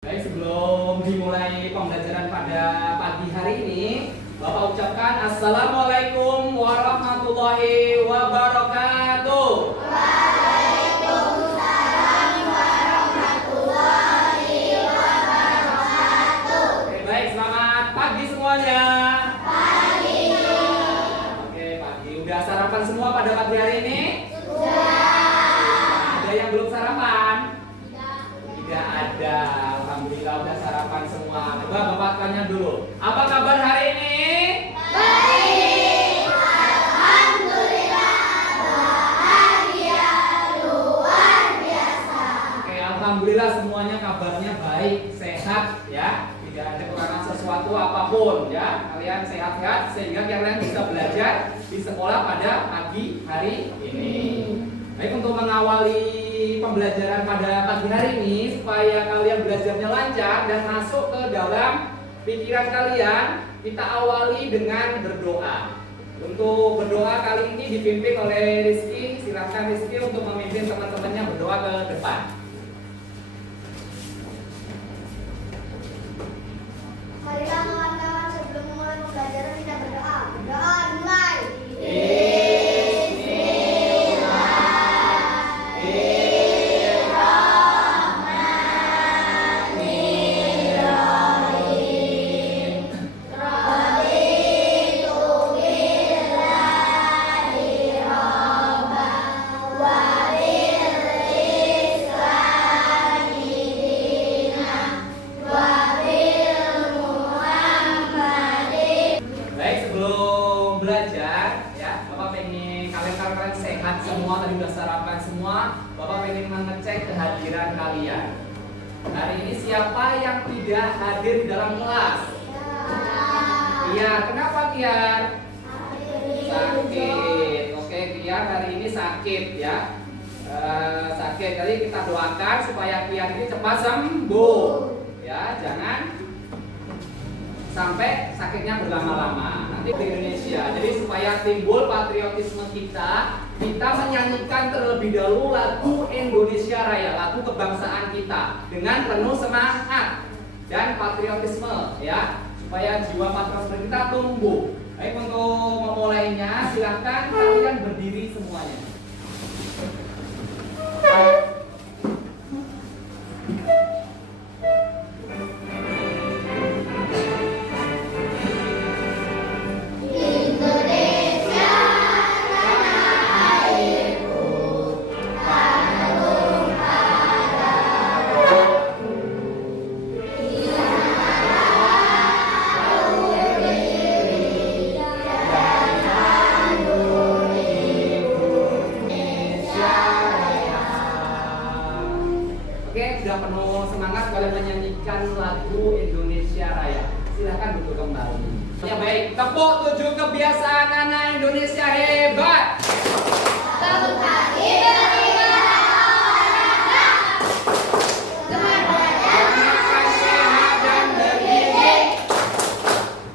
Baik, sebelum dimulai pembelajaran pada pagi hari ini, Bapak ucapkan Assalamualaikum warahmatullahi wabarakatuh. Waalaikumsalam warahmatullahi wabarakatuh. Oke, baik, selamat pagi semuanya. Pagi. Oke, pagi. Udah sarapan semua pada pagi hari ini? Sudah. Ada yang belum sarapan? Tidak. Tidak ada. Alhamdulillah udah sarapan semua. Coba Bapak tanya dulu, apa kabar hari ini? Baik. Alhamdulillah. Bahagia luar biasa. Oke, alhamdulillah semuanya kabarnya baik, sehat ya. Tidak ada kekurangan sesuatu apapun ya. Kalian sehat-sehat sehingga kalian bisa belajar di sekolah pada pagi hari ini. Baik, untuk mengawali pembelajaran pada pagi hari ini supaya kalian belajarnya lancar dan masuk ke dalam pikiran kalian, kita awali dengan berdoa. Untuk berdoa kali ini dipimpin oleh Rizky. Silakan Rizky untuk memimpin teman-temannya berdoa ke depan. Marilah kawan-kawan, sebelum memulai pembelajaran kita berdoa. Berdoa dimulai. Baik, sebelum belajar ya, Bapak pengen kalian sehat semua, tadi udah sarapan semua. Bapak pengen mengecek kehadiran kalian. Hari ini siapa yang tidak hadir di dalam kelas? Iya, kenapa Kiar? Sakit. Oke, Kiar hari ini sakit ya. Sakit. Jadi kita doakan supaya Kiar ini cepat sembuh. Ya, jangan sampai sakitnya berlama-lama nanti di Indonesia. Jadi supaya timbul patriotisme kita menyanyikan terlebih dahulu lagu Indonesia Raya, lagu kebangsaan kita dengan penuh semangat dan patriotisme ya, supaya jiwa patriotisme kita tumbuh. Baik, untuk memulainya silahkan kalian berdiri semuanya. Indonesia tanah airku, tanah tumpah darahku. Di sanalah kau berdiri dan kandung Indonesia Raya. Oke, sudah penuh semangat kalian menyanyikan lagu Indonesia Raya. Silahkan duduk kembali. Ya baik, tepuk 7 kebiasaan anak Indonesia hebat. Bangun pagi beribadah olahraga, gemar belajar, Makan sehat dan bergizi.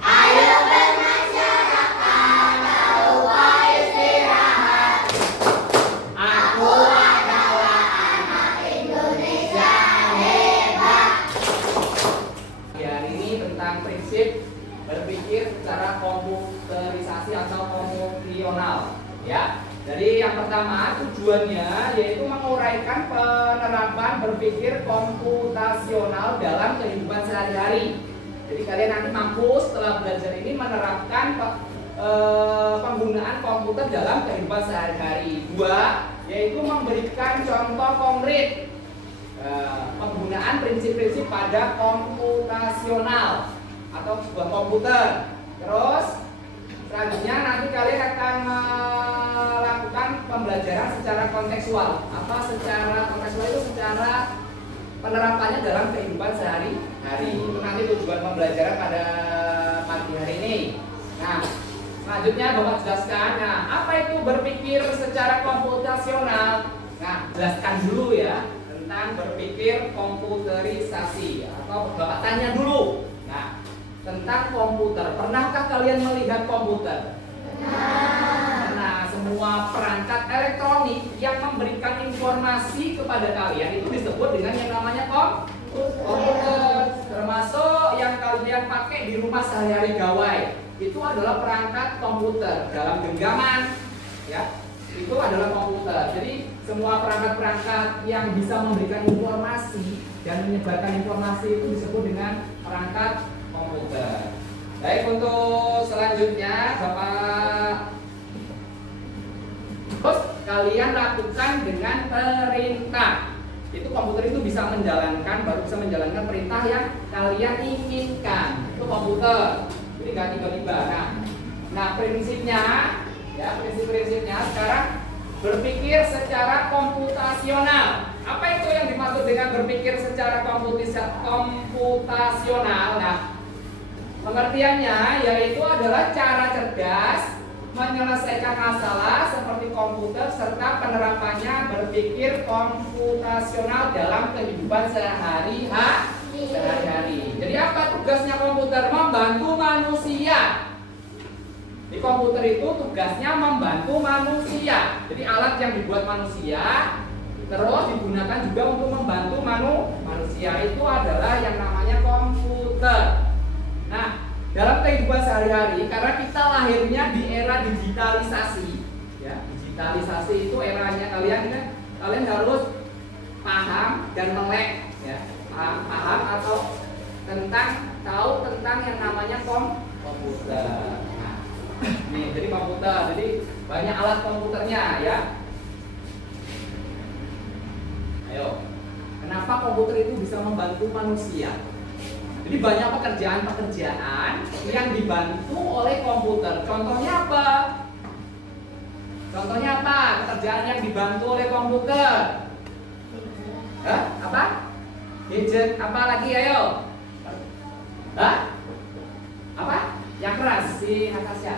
ayo bermasyarakat, tak lupa istirahat. Aku Adalah anak Indonesia hebat. hari ini tentang prinsip berpikir secara komputerisasi atau kompusional ya. Jadi yang pertama tujuannya yaitu menguraikan penerapan berpikir komputasional dalam kehidupan sehari-hari. Jadi kalian nanti mampu setelah belajar ini menerapkan penggunaan komputer dalam kehidupan sehari-hari. Dua, yaitu memberikan contoh konkret penggunaan prinsip-prinsip pada komputasional atau sebuah komputer. Terus selanjutnya nanti kalian akan melakukan pembelajaran secara kontekstual. Apa secara kontekstual itu? Secara penerapannya dalam kehidupan sehari-hari. Itu nanti tujuan pembelajaran pada pagi hari ini. Nah, selanjutnya Bapak jelaskan. Nah, apa itu berpikir secara komputasional? Nah, jelaskan dulu ya tentang berpikir komputerisasi atau Bapak tanya dulu. Nah, tentang komputer. Pernahkah kalian melihat komputer? Nah, semua perangkat elektronik yang memberikan informasi kepada kalian itu disebut dengan yang namanya Komputer termasuk yang kalian pakai di rumah sehari-hari gawai. Itu adalah perangkat komputer dalam genggaman, ya. Itu adalah komputer. Jadi semua perangkat-perangkat yang bisa memberikan informasi dan menyebarkan informasi itu disebut dengan perangkat komputer. Baik, untuk selanjutnya Bapak, terus kalian lakukan dengan perintah. Itu komputer itu bisa menjalankan, baru bisa menjalankan perintah yang kalian inginkan. Itu komputer. Jadi nggak tiba-tiba. Nah, prinsipnya, ya prinsip-prinsipnya sekarang berpikir secara komputasional. Apa itu yang dimaksud dengan berpikir secara komputasional? Nah, pengertiannya yaitu adalah cara cerdas menyelesaikan masalah seperti komputer serta penerapannya berpikir komputasional dalam kehidupan sehari-hari. Jadi apa tugasnya komputer? Membantu manusia. Di komputer itu tugasnya membantu manusia. Jadi alat yang dibuat manusia terus digunakan juga untuk membantu manusia. Itu adalah yang namanya komputer. Nah, dalam kehidupan sehari-hari, karena kita lahirnya di era digitalisasi, ya, digitalisasi itu eranya kalian harus paham dan melek, ya, paham atau tahu tentang yang namanya komputer. Nah, nih, jadi komputer, jadi banyak alat komputernya, ya. Ayo, kenapa komputer itu bisa membantu manusia? Jadi banyak pekerjaan-pekerjaan yang dibantu oleh komputer. Contohnya apa? Contohnya apa? Pekerjaan yang dibantu oleh komputer. Hah? Apa? Gadget. Apa lagi? Ayo. Hah? Apa? Yang keras si Natasha.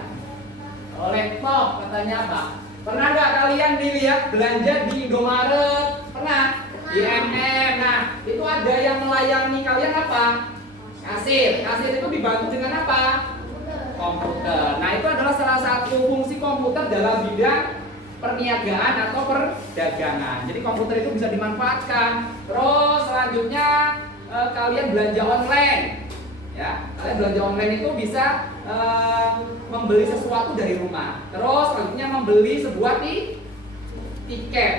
Oh, laptop katanya apa? Pernah nggak kalian dilihat belanja di Indomaret? Pernah? Di MM. Nah, itu ada yang melayani kalian apa? Kasir itu dibantu dengan apa? Komputer. Nah, itu adalah salah satu fungsi komputer dalam bidang perniagaan atau perdagangan. Jadi komputer itu bisa dimanfaatkan. Terus selanjutnya kalian belanja online, ya. Kalian belanja online itu bisa membeli sesuatu dari rumah. Terus selanjutnya membeli sebuah tiket.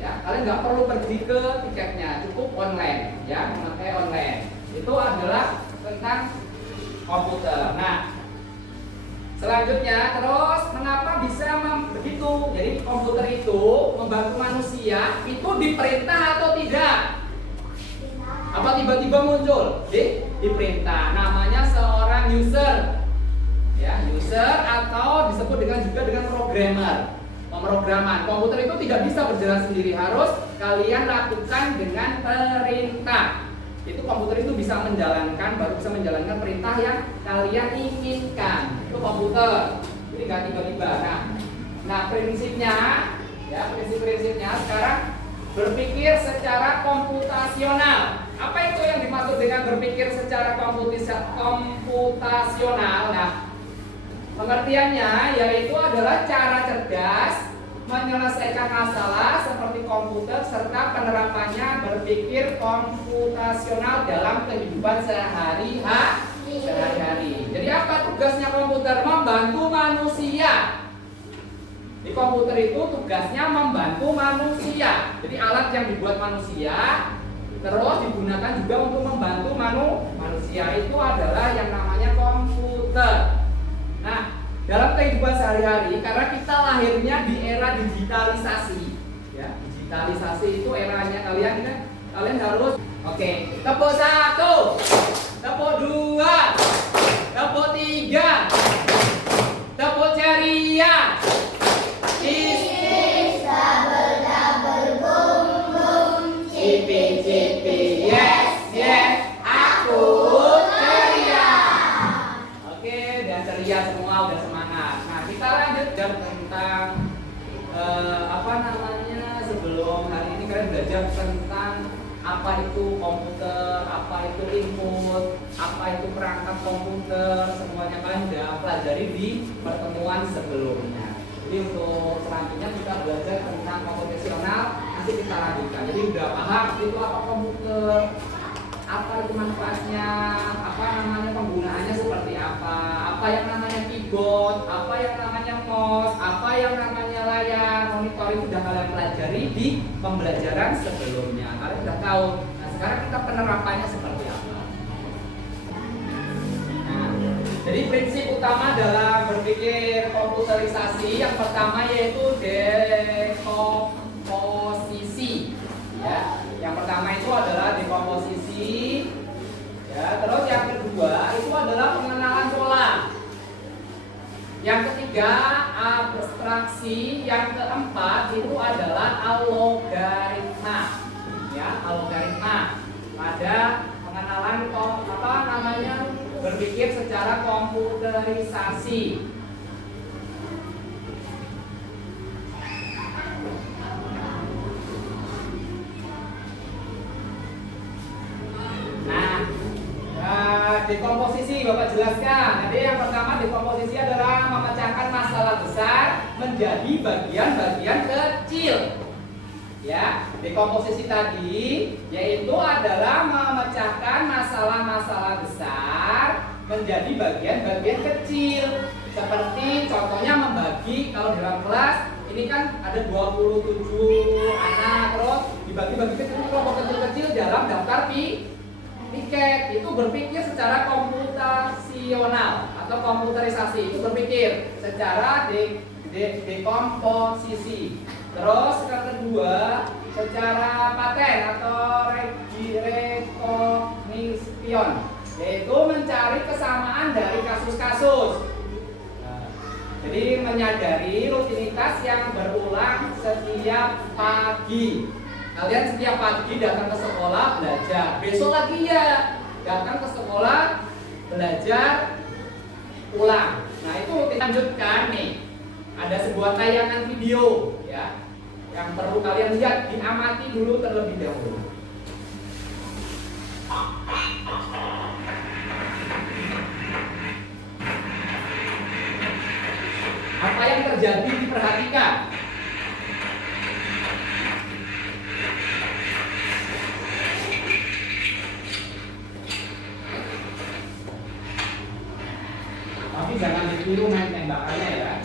Ya, kalian nggak perlu pergi ke tiketnya, cukup online, ya, memakai online. Itu adalah tentang komputer. Nah, selanjutnya terus mengapa bisa begitu? Jadi komputer itu membantu manusia itu diperintah atau tidak? Apa tiba-tiba muncul? Diperintah. Namanya seorang user, ya, user atau disebut juga dengan programmer. Pemrograman. Komputer itu tidak bisa berjalan sendiri, harus kalian lakukan dengan perintah. Itu komputer itu bisa menjalankan, baru bisa menjalankan perintah yang kalian inginkan. Itu komputer. Jadi nggak tiba-tiba. Nah, prinsipnya, ya prinsip-prinsipnya sekarang berpikir secara komputasional. Apa itu yang dimaksud dengan berpikir secara komputasional? Nah, pengertiannya yaitu adalah cara cerdas menyelesaikan masalah seperti komputer serta penerapannya berpikir komputasional dalam kehidupan sehari-hari. Jadi apa tugasnya komputer? Membantu manusia. Di komputer itu tugasnya membantu manusia. Jadi alat yang dibuat manusia terus digunakan juga untuk membantu manusia. Itu adalah yang namanya komputer. Nah, dalam kehidupan sehari-hari, karena kita lahirnya di era digitalisasi, ya, digitalisasi itu eranya kalian harus, oke, tepuk 1, tepuk 2, tepuk 3, tepuk ceria. Double boom boom, Cipi cipi, yes yes, aku ceria. Oke, dan ceria semua, udah semangat. Nah, kita lanjutkan tentang sebelum hari ini kalian belajar tentang apa itu komputer, apa itu input, apa itu perangkat komputer, semuanya kalian sudah pelajari di pertemuan sebelumnya. Jadi untuk selanjutnya kita belajar tentang komputasional, nanti kita lanjutkan. Jadi udah paham itu apa komputer, apa itu manfaatnya, apa namanya penggunaannya seperti apa yang namanya keyboard, apa yang namanya mouse, apa yang namanya layar monitor, itu sudah kalian pelajari di pembelajaran sebelumnya. Kalian sudah tahu. Nah, sekarang kita penerapannya seperti apa. Nah, jadi prinsip utama dalam berpikir komputerisasi yang pertama yaitu dekomposisi. Ya, yang pertama itu adalah dekomposisi. Ya, terus yang kedua itu adalah pengenalan pola. Yang ketiga abstraksi. Yang keempat itu adalah algoritma. Ya, algoritma. Pada pengenalan berpikir secara komputerisasi. Dekomposisi Bapak jelaskan. Jadi yang pertama dekomposisi adalah memecahkan masalah besar menjadi bagian-bagian kecil. Ya, dekomposisi tadi yaitu adalah memecahkan masalah-masalah besar menjadi bagian-bagian kecil. Seperti contohnya membagi, kalau di dalam kelas ini kan ada 27 anak, terus dibagi-bagi kelompok kecil-kecil dalam daftar piket. Itu berpikir secara komputasional atau komputerisasi, itu berpikir secara dekomposisi. Terus yang kedua secara paten atau recognition, yaitu mencari kesamaan dari kasus-kasus. Jadi menyadari rutinitas yang berulang setiap pagi. Kalian setiap pagi datang ke sekolah belajar, besok lagi ya datang ke sekolah belajar ulang. Nah itu kita lanjutkan nih. Ada sebuah tayangan video ya yang perlu kalian lihat, diamati dulu terlebih dahulu. Apa yang terjadi diperhatikan. Tapi jangan ditiru main tembakannya ya.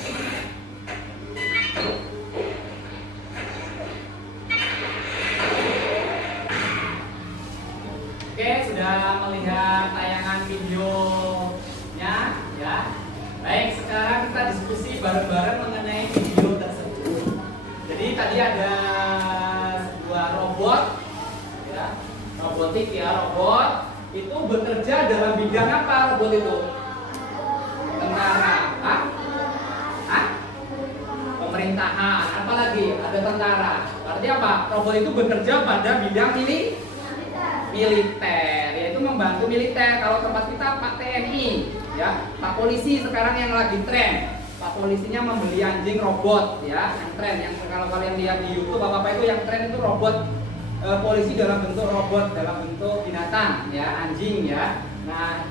Oke, sudah melihat tayangan videonya ya. Baik, sekarang kita diskusi bareng-bareng mengenai video tersebut. Jadi tadi ada sebuah robot ya, robotik ya, robot itu bekerja dalam bidang apa robot itu? Tentara. Hah? Pemerintahan. Apalagi ada tentara. Berarti apa? Robot itu bekerja pada bidang militer, yaitu membantu militer. Kalau tempat kita Pak TNI, ya, Pak Polisi sekarang yang lagi tren. Pak Polisinya membeli anjing robot, ya, yang tren. Yang kalau kalian lihat di YouTube, bapak-bapak itu yang tren itu robot polisi dalam bentuk robot, dalam bentuk binatang, ya, anjing, ya. Nah,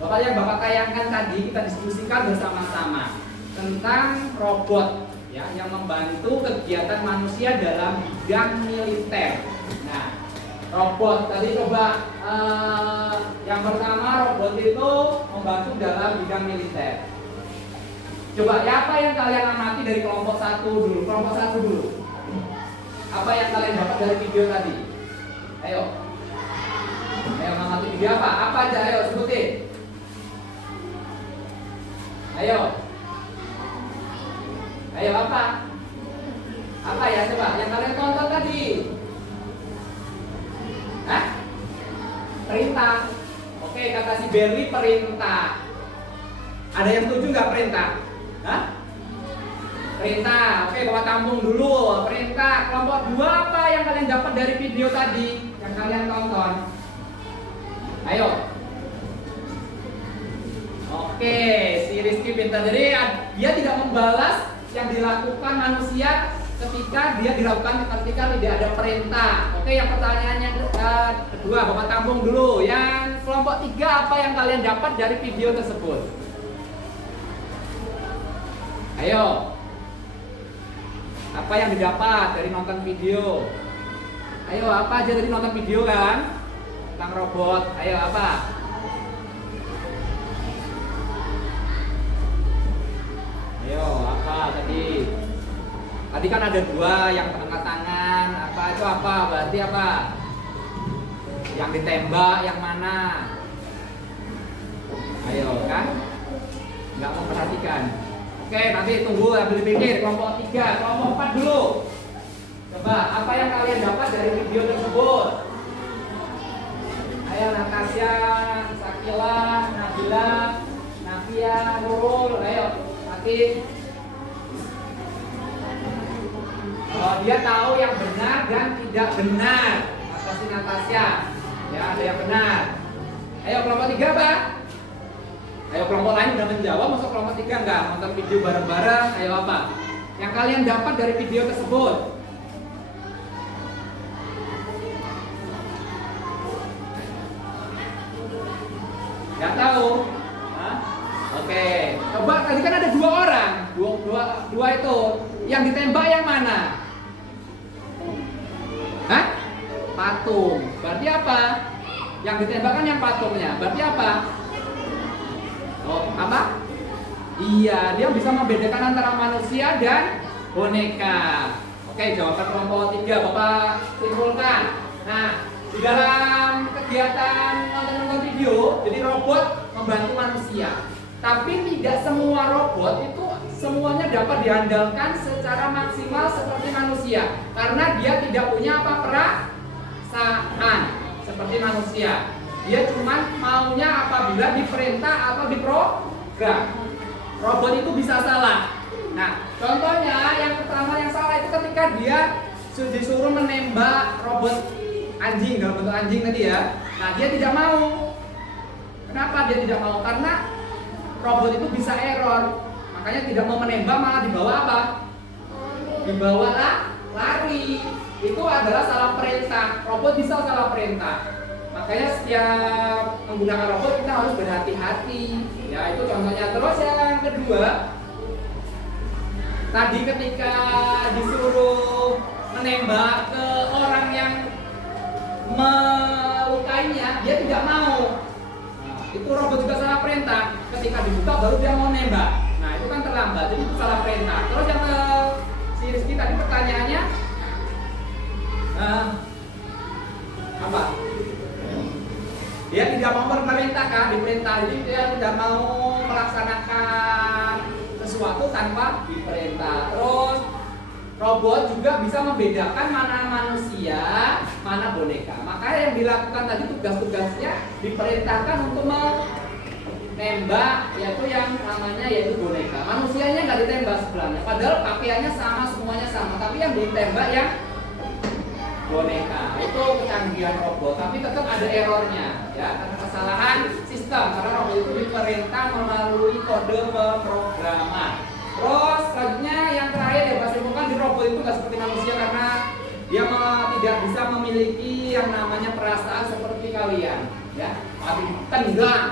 bapak yang bapak tayangkan tadi kita diskusikan bersama-sama tentang robot, ya, yang membantu kegiatan manusia dalam bidang militer. Nah, robot tadi coba yang pertama robot itu membantu dalam bidang militer. Coba ya, apa yang kalian amati dari kelompok satu dulu? Kelompok satu dulu. Apa yang kalian dapat dari video tadi? Ayo amati video apa? Apa aja? Ayo sebutin. Ayo apa? Apa ya coba yang kalian tonton tadi? Hah? Perintah. Oke, kata si Berry perintah. Ada yang setuju nggak perintah? Hah? Perintah. Oke, bawa tampung dulu. Perintah. Kelompok 2 apa yang kalian dapat dari video tadi yang kalian tonton? Ayo. Oke, si Rizky pintar. Jadi dia tidak membalas yang dilakukan manusia ketika ketika tidak ada perintah. Oke, yang pertanyaan yang kedua, bapak tampung dulu. Yang kelompok 3 apa yang kalian dapat dari video tersebut? Ayo. Apa yang didapat dari nonton video? Ayo, apa aja dari nonton video kan? tentang robot. Ayo apa? Ayo apa tadi? Tadi kan ada dua yang angkat tangan. Apa itu apa? Berarti apa? Yang ditembak yang mana? Ayo kan? Nggak memperhatikan. Oke, nanti tunggu ambil pikir. Kelompok 3, kelompok 4 dulu. Coba, apa yang kalian dapat dari video tersebut? Ayo Natasha, Sakila, Nabila, Navia, Nurul. Ayo, nanti. Oh, dia tahu yang benar dan tidak benar. Natasha. Ya, ada yang benar. Ayo kelompok 3 apa? Ayo kelompok lain udah menjawab, masuk kelompok 3 enggak? Nonton video bareng-bareng, ayo apa? Yang kalian dapat dari video tersebut? Nggak tahu? Hah? Oke, coba tadi kan ada dua orang, dua itu. Yang ditembak yang mana? Hah? Patung. Berarti apa? Yang ditembak kan yang patungnya. Berarti apa? Oh, apa? Iya, dia bisa membedakan antara manusia dan boneka. Oke, jawaban kelompok 3 Bapak simpulkan. Nah, di dalam kegiatan nonton video, jadi robot membantu manusia. Tapi tidak semua robot itu semuanya dapat diandalkan secara maksimal seperti manusia. Karena dia tidak punya apa perasaan seperti manusia. Dia cuma maunya apabila diperintah atau diprogram. Robot itu bisa salah. Nah, contohnya yang pertama yang salah itu ketika dia disuruh menembak robot anjing dalam bentuk anjing tadi ya. Nah, dia tidak mau. Kenapa dia tidak mau? Karena robot itu bisa error. Makanya tidak mau menembak, malah dibawa apa? Dibawa lari. Itu adalah salah perintah. Robot bisa salah perintah. Makanya setiap menggunakan robot kita harus berhati-hati. Ya, itu contohnya. Terus yang kedua, tadi ketika disuruh menembak ke orang yang melukainya, dia tidak mau. Nah, itu robot juga salah perintah. Ketika dibuka baru dia mau nembak. Nah, itu kan terlambat. Jadi itu salah perintah. Terus yang ke si Rizky tadi pertanyaannya apa? Dia tidak mau memerintahkan, diperintah. Jadi dia tidak mau melaksanakan sesuatu tanpa diperintah. Terus robot juga bisa membedakan mana manusia, mana boneka. Maka yang dilakukan tadi tugas-tugasnya diperintahkan untuk menembak, yaitu yang namanya yaitu boneka. Manusianya nggak ditembak sebelahnya, padahal pakaiannya sama, semuanya sama. Tapi yang ditembak yang boneka. Itu kecanggihan robot, tapi tetap ada errornya, ya, karena kesalahan sistem. Karena robot itu diperintah melalui kode pemrograman. Terus selanjutnya yang terakhir ya Pak simpulkan, di robot itu nggak seperti manusia karena dia tidak bisa memiliki yang namanya perasaan seperti kalian, ya. Tapi ditendang,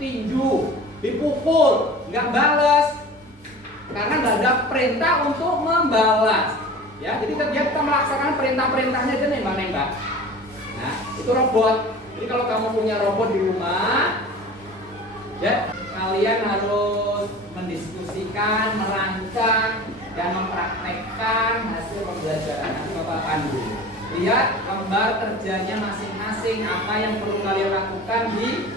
ditinju, dipukul, nggak balas karena nggak ada perintah untuk membalas. Ya, jadi kita melaksanakan perintah-perintahnya aja nembak-nembak. Nah, itu robot. Jadi kalau kamu punya robot di rumah, ya, kalian harus mendiskusikan, merancang, dan mempraktekkan hasil pembelajaran. Nanti Bapak pandu. Lihat lembar kerjanya masing-masing, apa yang perlu kalian lakukan di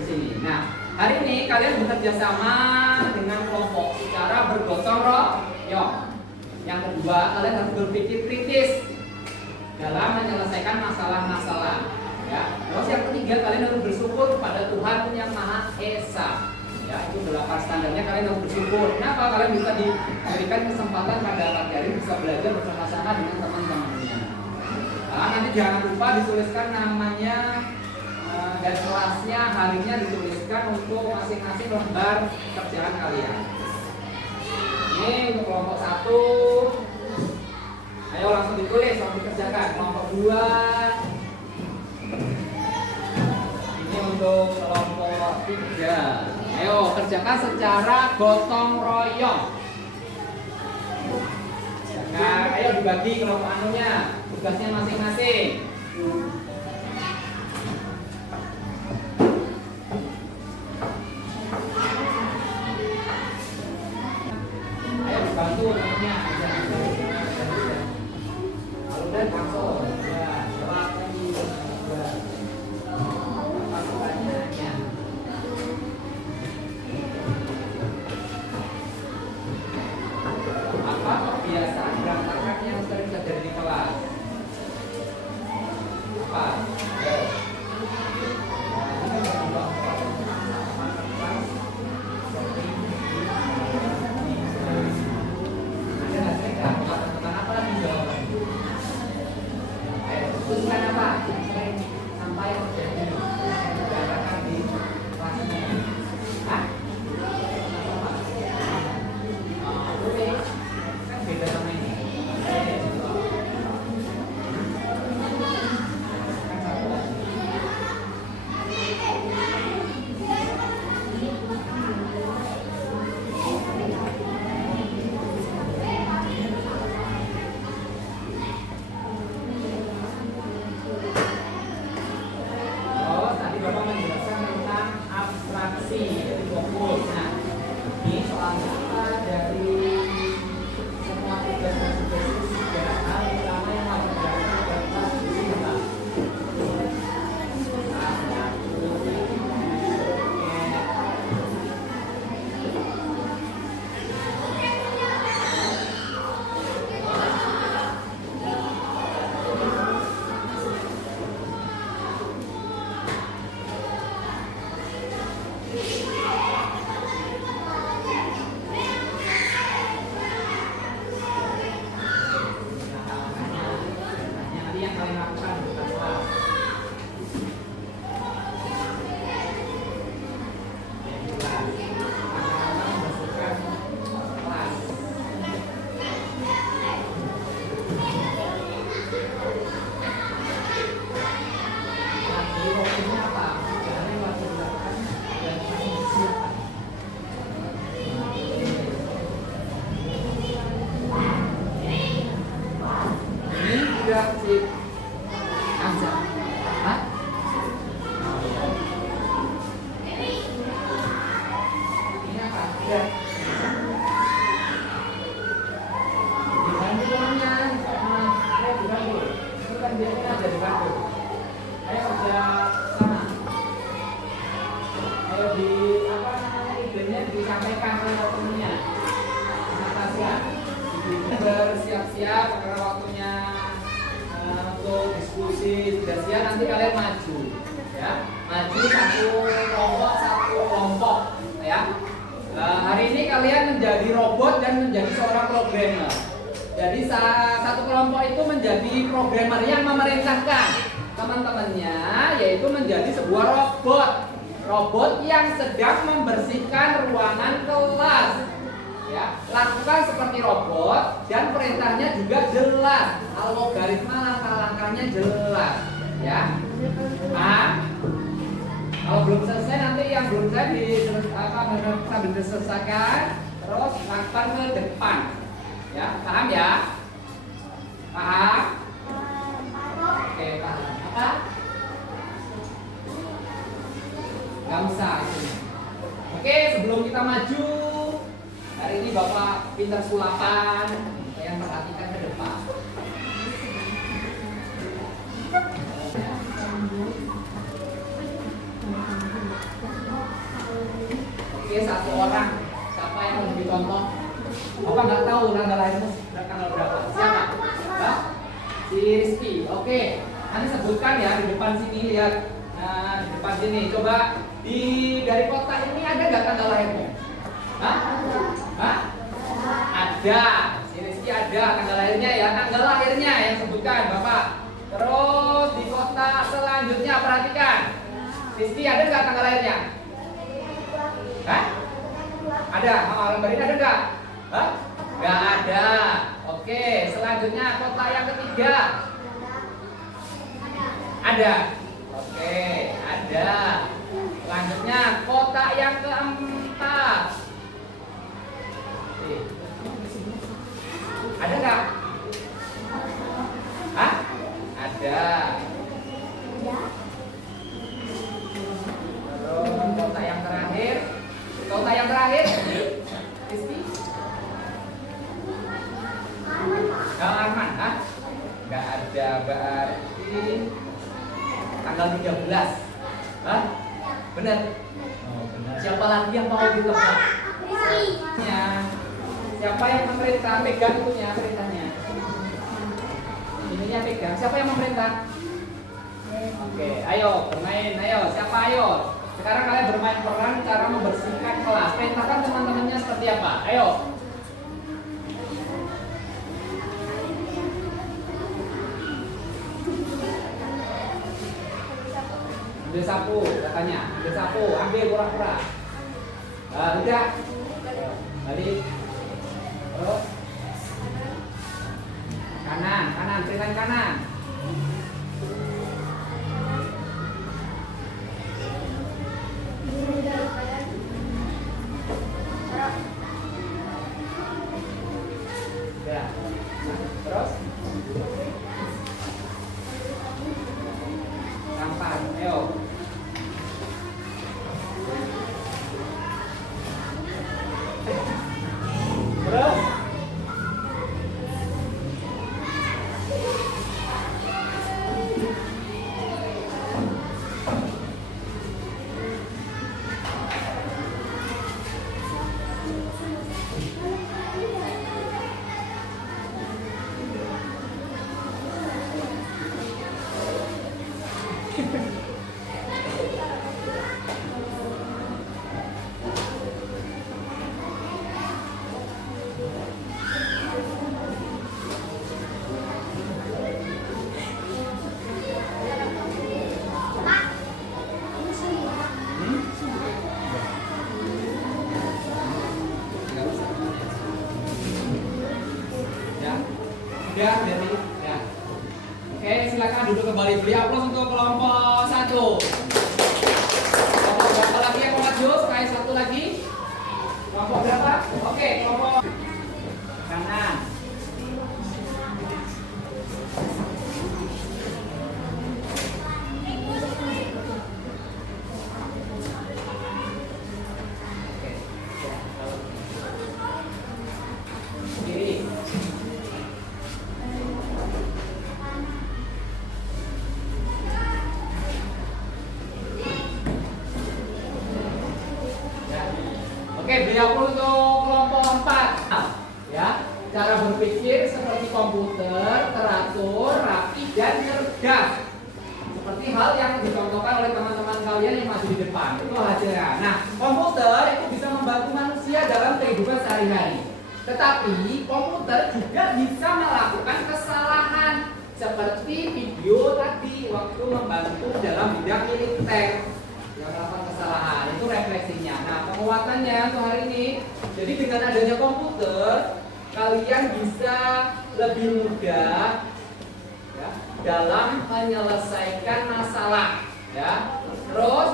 sini. Nah, hari ini kalian bekerja sama dengan kelompok secara bergotong royong. Yang kedua, kalian harus berpikir kritis dalam menyelesaikan masalah-masalah. Ya. Terus yang ketiga, kalian harus bersyukur kepada Tuhan yang Maha Esa. Ya, itu 8 standarnya kalian harus bersyukur. Kenapa? Kalian bisa diberikan kesempatan pada pagi hari bisa belajar bersama-sama dengan teman-temannya. Nah, nanti jangan lupa dituliskan namanya dan kelasnya, harinya dituliskan untuk masing-masing lembar kerjaan kalian. Ini untuk kelompok 1. Ayo langsung ditulis, langsung dikerjakan. Kelompok 2. Ini untuk kelompok 3. Ayo kerjakan secara gotong royong. Nah, ayo dibagi kelompok anunya, tugasnya masing-masing. nanti kalian maju, ya, maju satu kelompok, ya. Hari ini kalian menjadi robot dan menjadi seorang programmer. Jadi satu kelompok itu menjadi programmer yang memerintahkan teman-temannya, yaitu menjadi sebuah robot yang sedang membersihkan ruangan kelas. Ya, lakukan seperti robot dan perintahnya juga jelas. Algoritma langkah-langkahnya jelas, ya. Kalau belum selesai nanti yang belum sambil diselesaikan, terus lakukan ke depan. Ya, paham ya? Paham? Oke, paham. Apa? Gak usah. Oke, sebelum kita maju, hari ini Bapak pintar sulapan, yang perhatikan ke depan. Oke, satu orang. Siapa yang mau dicontoh? Bapak nggak tahu tanggal lahirmu tanggal berapa? Siapa? Hah? Si Rizky. Oke, nanti sebutkan ya di depan sini, lihat. Nah, di depan sini. Coba dari kotak ini ada nggak tanggal lahirmu? Hah? Hah? Ada. Si Rizky ada tanggal lahirnya ya. Tanggal lahirnya yang sebutkan Bapak. Terus di kotak selanjutnya perhatikan. Rizky ada nggak tanggal lahirnya? Hah? Ada. Mama lembarin ada nggak? Hah? Nggak ada. Oke. Selanjutnya kotak yang ketiga. Ada. Oke. Ada. Selanjutnya kotak yang keempat. Ada nggak? Hah? Ada. Terus kotak yang terakhir. Kotak yang terakhir. Rizky? Arman, hah? Nggak ada, berarti tanggal 13. Hah? Benar? Oh, benar. Siapa lagi yang mau ditebak? Ya. Siapa yang memerintah? Pegang itunya, perintahnya. Ininya pegang. Siapa yang memerintah? Oke, ayo bermain. Ayo, siapa ayo? Sekarang kalian bermain peran cara membersihkan kelas. Perintahkan teman-temannya seperti apa? Ayo. Ambil sapu, katanya. Ambil sapu, ambil pura-pura. Udah. Balik. Terus. Kanan, perintah kanan. Ya. Terus. Sampai, ayo. Terus. Ya, jadi ya. Oke, silakan duduk kembali. Beri aplaus untuk kelompok 1. Kelompok berapa lagi yang mau maju? Sekali satu lagi. Kelompok berapa? Oke, kelompok kanan. Kiri. Oke, beri aplaus untuk kelompok 4. Ya, cara berpikir seperti komputer, teratur, rapi, dan cerdas. Seperti seperti hal yang dicontohkan oleh teman-teman kalian yang masih di depan. Itu hasilnya. Nah, komputer itu bisa membantu manusia dalam kehidupan sehari-hari. Tetapi komputer juga bisa melakukan kesalahan seperti video tadi waktu membantu dalam bidang militer yang melakukan kesalahan. Itu refleksinya. Nah, penguatannya untuk hari ini. Jadi dengan adanya komputer, kalian bisa lebih mudah ya, dalam menyelesaikan masalah. Ya, terus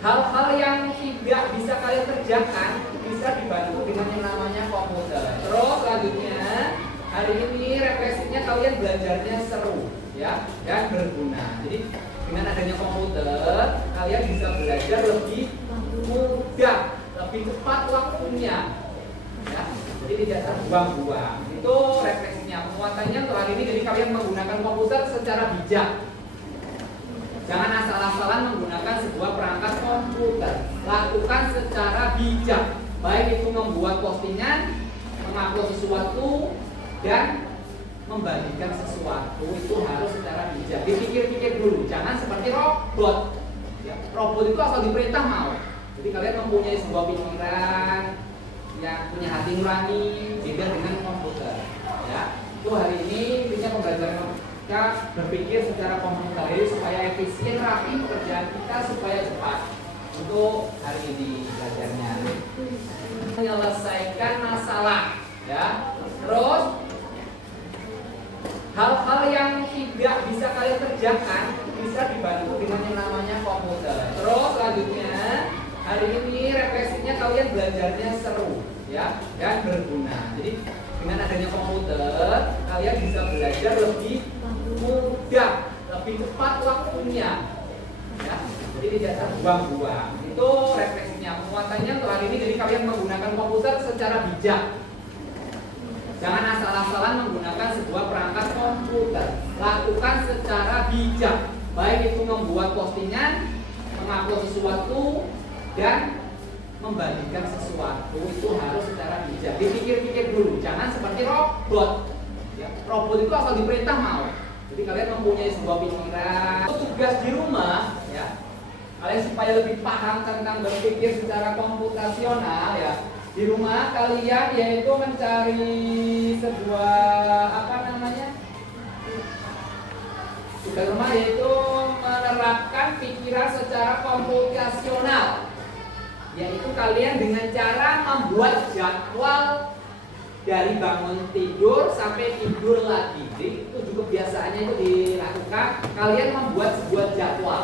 hal-hal yang tidak bisa kalian kerjakan bisa dibantu dengan yang namanya komputer. Terus selanjutnya hari ini refleksinya kalian belajarnya seru ya dan berguna. Jadi dengan adanya komputer kalian bisa belajar lebih mudah, lebih cepat waktunya. Ya, jadi tidak terbuang-buang. Itu refleksinya. Penguatannya untuk hari ini, jadi kalian menggunakan komputer secara bijak. Jangan asal-asalan menggunakan sebuah perangkat komputer. Lakukan secara bijak. Baik itu membuat postingan, mengupload sesuatu, dan membagikan sesuatu itu harus secara bijak. Dipikir-pikir dulu. Jangan seperti robot. Ya, robot itu asal diperintah mau. Jadi kalian mempunyai sebuah pikiran yang punya hati nurani, beda dengan komputer. Ya, itu hari ini intinya pembelajaran kita berpikir secara komputer supaya efisien, rapi pekerjaan kita supaya cepat. Untuk hari ini belajarnya menyelesaikan masalah, ya. Terus hal-hal yang tidak bisa kalian kerjakan bisa dibantu dengan yang namanya komputer. Terus selanjutnya hari ini refleksinya kalian belajarnya seru ya dan berguna. Jadi dengan adanya komputer kalian bisa belajar lebih mudah, lebih cepat waktunya. Ya, jadi tidak terbuang-buang. Itu refleksinya. Penguatannya untuk hari ini, jadi kalian menggunakan komputer secara bijak. Jangan asal-asalan menggunakan sebuah perangkat komputer. Lakukan secara bijak. Baik itu membuat postingan, mengupload sesuatu, dan membagikan sesuatu itu harus secara bijak. Dipikir-pikir dulu. Jangan seperti robot. Ya, robot itu asal diperintah mau. Jadi kalian mempunyai sebuah pikiran. Tugas di rumah, ya, kalian supaya lebih paham tentang berpikir secara komputasional, ya. Di rumah kalian yaitu mencari sebuah tugas rumah yaitu menerapkan pikiran secara komputasional, yaitu kalian dengan cara membuat jadwal dari bangun tidur sampai tidur lagi. Jadi itu juga biasanya itu dilakukan. Kalian membuat sebuah jadwal,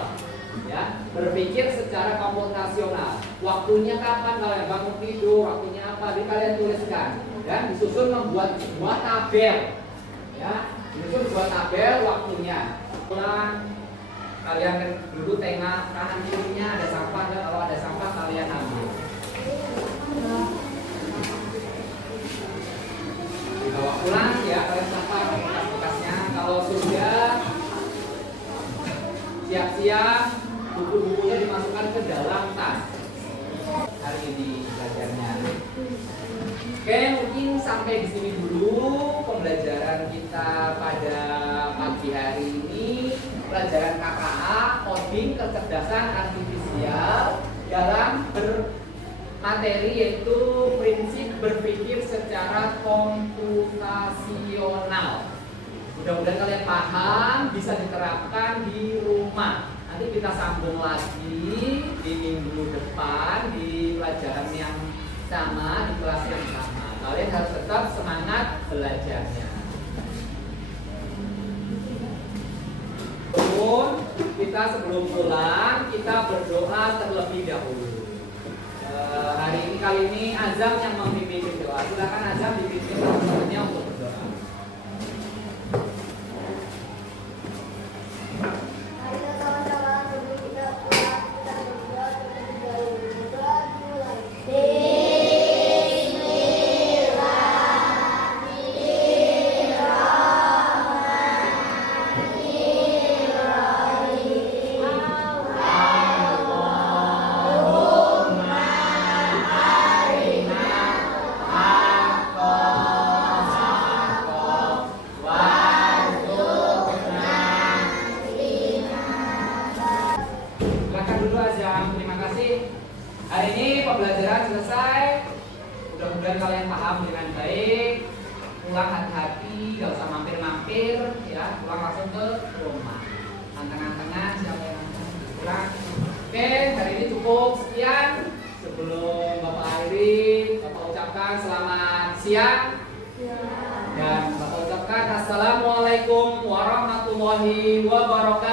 ya, berpikir secara komputasional. Waktunya kapan kalian bangun tidur, waktunya apa, jadi kalian tuliskan dan disusun membuat sebuah tabel, ya, disusun sebuah tabel waktunya. Pulang kalian dulu tengah kanan kirinya ada sampah, dan kalau ada sampah kalian ambil. Dibawa pulang ya, kalian sampah bekas-bekasnya. Kalau sudah siap-siap, buku-bukunya dimasukkan ke dalam tas. Hari ini belajarnya. Oke, mungkin sampai di sini dulu pembelajaran kita pada pagi hari ini. Pelajaran KKA, coding kecerdasan artifisial dalam bermateri yaitu prinsip berpikir secara komputasional. Mudah-mudahan kalian paham, bisa diterapkan di rumah. Nanti kita sambung lagi di minggu depan di pelajaran yang sama, di kelas yang sama. Kalian harus tetap semangat belajarnya. Kita sebelum pulang kita berdoa terlebih dahulu. Hari ini kali ini Azam yang memimpin doa. Silakan Azam dipimpin teman-temannya untuk berdoa. Mari kawan-kawan sebelum kita pulang kita berdoa terlebih dahulu. Berdoa dimulai. dulu aja. Terima kasih. Hari ini pembelajaran selesai. Mudah-mudahan kalian paham dengan baik. Pulang hati-hati, gak usah mampir-mampir, ya. Pulang langsung ke rumah. Anteng-antengan, siapa yang pulang. Oke, hari ini cukup sekian. Sebelum Bapak akhiri, Bapak ucapkan selamat siang. Dan Bapak ucapkan assalamualaikum warahmatullahi wabarakatuh.